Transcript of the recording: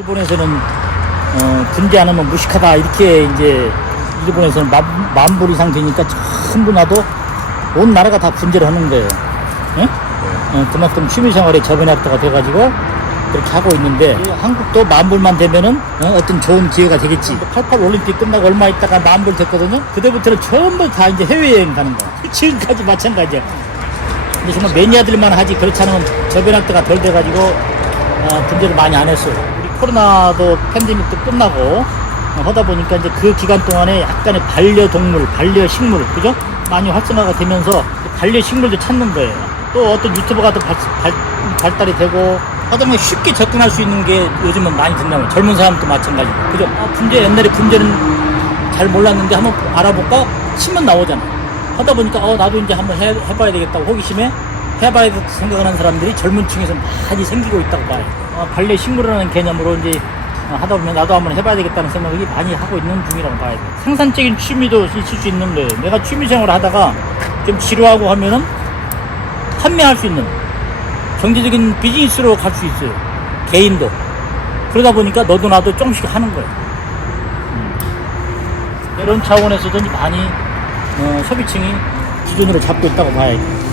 일본에서는 어, 군대 안 하면 무식하다 이렇게 이제 일본에서는 만, 만불 이상 되니까 전부 나도 온 나라가 다 군대를 하는 거예요. 예? 어, 그만큼 취미생활에 저변학도가 돼가지고 그렇게 하고 있는데 한국도 만불만 되면은 어, 떤 좋은 기회가 되겠지. 88 올림픽 끝나고 얼마 있다가 만불 됐거든요. 그때부터는 전부 다 이제 해외여행 가는 거야. 지금까지 마찬가지야. 근데 정말 매니아들만 하지 그렇지 않으면 저변학도가 덜 돼가지고 어, 군대를 많이 안 했어요. 코로나도 팬데믹도 끝나고 어, 하다 보니까 이제 그 기간 동안에 약간의 반려동물, 반려식물, 그죠? 많이 활성화가 되면서 반려식물도 찾는 거예요. 또 어떤 유튜버가 더 발, 발, 발달이 되고 하다 보면 쉽게 접근할 수 있는 게 요즘은 많이 된다고요. 젊은 사람도 마찬가지고. 그죠? 아, 군대, 옛날에 군대는 잘 몰랐는데 한번 알아볼까? 치면 나오잖아. 하다 보니까 어, 나도 이제 한번 해, 해봐야 되겠다고 호기심에 해봐야겠다 생각하는 사람들이 젊은 층에서 많이 생기고 있다고 봐요. 어, 반려식물이라는 개념으로 이제 어, 하다 보면 나도 한번 해봐야 되겠다는 생각이 많이 하고 있는 중이라고 봐야 돼. 생산적인 취미도 있을 수 있는 거예요. 내가 취미 생활을 하다가 좀 지루하고 하면은 판매할 수 있는 경제적인 비즈니스로 갈 수 있어요. 개인도. 그러다 보니까 너도 나도 조금씩 하는 거예요. 음. 이런 차원에서도 많이 어, 소비층이 기준으로 잡고 있다고 봐야 돼.